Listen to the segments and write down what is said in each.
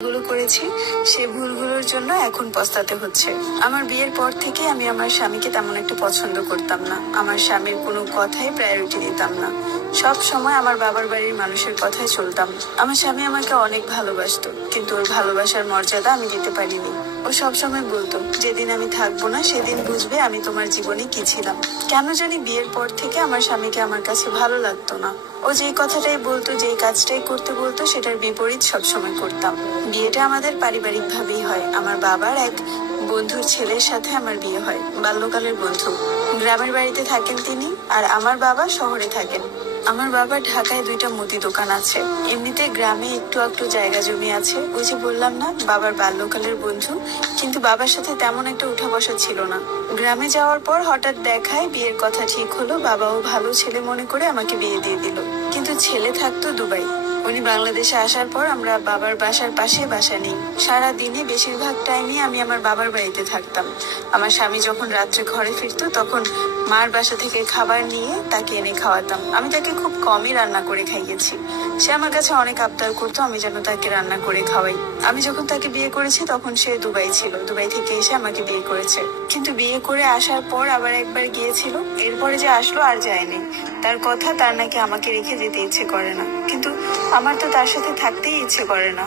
গুলো করেছি সেই ভুলগুলোর জন্য এখন পস্তাতে হচ্ছে। আমার বিয়ের পর থেকে আমি আমার স্বামীকে তেমন একটা পছন্দ করতাম না। আমার স্বামীর কোনো কথাই প্রায়োরিটি দিতাম না। সব সময় আমার বাবার বাড়ির মানুষের কথাই চলতাম। আমার স্বামী আমাকে অনেক ভালোবাসতো, কিন্তু ওর ভালোবাসার মর্যাদা আমি দিতে পারিনি। ও সবসময় বলতো, যেদিন আমি থাকবো না সেদিন বুঝবে আমি তোমার জীবনে কি ছিলাম। কেন জানি বিয়ের পর থেকে আমার স্বামীকে আমার কাছে ভালো লাগতো না। ও যেই কথাটাই বলতো, যেই কাজটাই করতে বলতো, সেটার বিপরীত সবসময় করতাম। বিয়েটা আমাদের পারিবারিক ভাবেই হয়। আমার বাবার এক বন্ধুর ছেলের সাথে আমার বিয়ে হয়, বাল্যকালের বন্ধু। গ্রামের বাড়িতে থাকেন তিনি, আর আমার বাবা শহরে থাকেন। আমার বাবার ঢাকায় 2টা মুদি দোকান আছে। এমনিতে গ্রামে একটু একটু জায়গা জমি আছে। ওই যে বললাম না, বাবার বাল্যকালের বন্ধু, কিন্তু বাবার সাথে তেমন একটা উঠা বসা ছিল না। গ্রামে যাওয়ার পর হঠাৎ দেখায় বিয়ের কথা ঠিক হলো। বাবাও ভালো ছেলে মনে করে আমাকে বিয়ে দিয়ে দিল, কিন্তু ছেলে থাকতো দুবাই। উনি বাংলাদেশে আসার পর আমরা বাবার বাসার পাশে বাসা নেই। সারা দিনে বেশিরভাগ টাইমে আমি আমার বাবার বাড়িতে থাকতাম। আমার স্বামী যখন রাত্রে ঘরে ফিরতো তখন মার বাসা থেকে খাবার নিয়ে তাকে এনে খাওয়াতাম। আমি তাকে খুব কমই রান্না করে খাইয়েছি। সে আমার কাছে অনেক আবদার করতো আমি যেন তাকে রান্না করে খাওয়াই। আমি যখন তাকে বিয়ে করেছি তখন সে দুবাই ছিল। দুবাই থেকে এসে আমাকে বিয়ে করেছে, কিন্তু বিয়ে করে আসার পর আবার একবার গিয়েছিল। এরপরে যে আসলো আর যায়নি। তার কথা, তার নাকি আমাকে রেখে যেতে ইচ্ছে করে না, কিন্তু আমার তো তার সাথে থাকতেই ইচ্ছে করে না।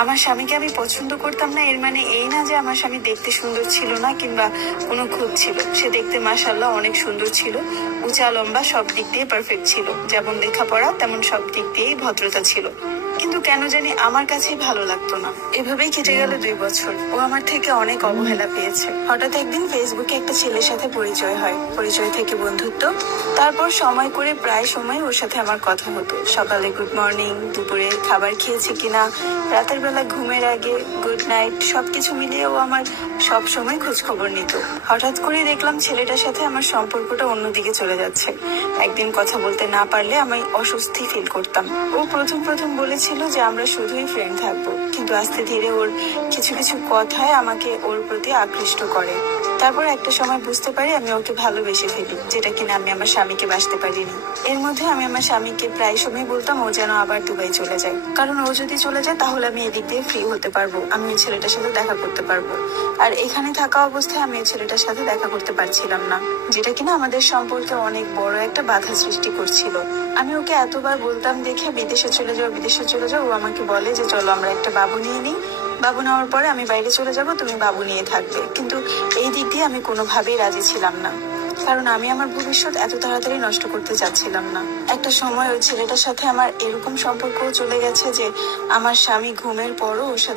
আমার স্বামীকে আমি পছন্দ করতাম না এর মানে এই না যে আমার স্বামী দেখতে সুন্দর ছিল না কিংবা কোনো খুঁত ছিল। সে দেখতে মাশাআল্লাহ অনেক সুন্দর ছিল, উঁচা লম্বা, সব দিক দিয়ে পারফেক্ট ছিল। যেমন লেখাপড়া তেমন সব দিক দিয়েই ভদ্রতা ছিল, কিন্তু কেন জানি আমার কাছেই ভালো লাগতো না। এভাবেই কেটে গেল 2 বছর। ও আমার থেকে অনেক অবহেলা পেয়েছে। হঠাৎ একদিন ফেসবুকে একটা ছেলের সাথে পরিচয় হয়, পরিচয় থেকে বন্ধুত্ব। তারপর সময় করে প্রায় সময় ওর সাথে আমার কথা হতো। সকালে গুড মর্নিং, দুপুরে খাবার খেয়েছে কিনা, রাতের বেলা ঘুমের আগে গুড নাইট, সবকিছু মিলিয়ে ও আমার সব সময় খোঁজ খবর নিত। হঠাৎ করে দেখলাম ছেলেটার সাথে আমার সম্পর্কটা অন্যদিকে চলে যাচ্ছে। একদিন কথা বলতে না পারলে আমি অস্বস্তি ফিল করতাম। ও প্রথম বলেছিল যে আমরা শুধুই ফ্রেন্ড থাকবো, কিন্তু আস্তে ধীরে ওর কিছু কিছু কথায় আমাকে ওর প্রতি আকৃষ্ট করে। তারপর একটা সময় বুঝতে পারি আমি ওকে ভালোবেসে ফেলি, যেটা কিনা আমি আমার স্বামীকে বাসতে পারিনি। এর মধ্যে আমি আমার স্বামীকে প্রায় সময় বলতাম ও যেন আবার দুবাই চলে যায়, কারণ ও যদি চলে যায় তাহলে আমি এদিক দিয়ে ফ্রি হতে পারবো, আমি ওই ছেলেটার সাথে দেখা করতে পারবো। আর এখানে থাকা অবস্থায় আমি ওই ছেলেটার সাথে দেখা করতে পারছিলাম না, যেটা কিনা আমাদের সম্পর্কে অনেক বড় একটা বাধা সৃষ্টি করছিল। আমি ওকে এতবার বলতাম দেখে বিদেশে চলে যাও। ও আমাকে বলে যে চলো আমরা একটা বাবু নিয়ে নিই, বাবু নেওয়ার পরে আমি বাইরে চলে যাব, তুমি বাবু নিয়ে থাকবে। কিন্তু এই দিক দিয়ে আমি কোনোভাবেই রাজি ছিলাম না, কারণ আমি আমার ভবিষ্যৎ এত তাড়াতাড়ি নষ্ট করতে চাচ্ছিলাম না। একটা সময় ওই ছেলেটার সাথে আমার এরকম সম্পর্ক চলে গেছে যে আমার স্বামী ঘুমের পরও ওর সাথে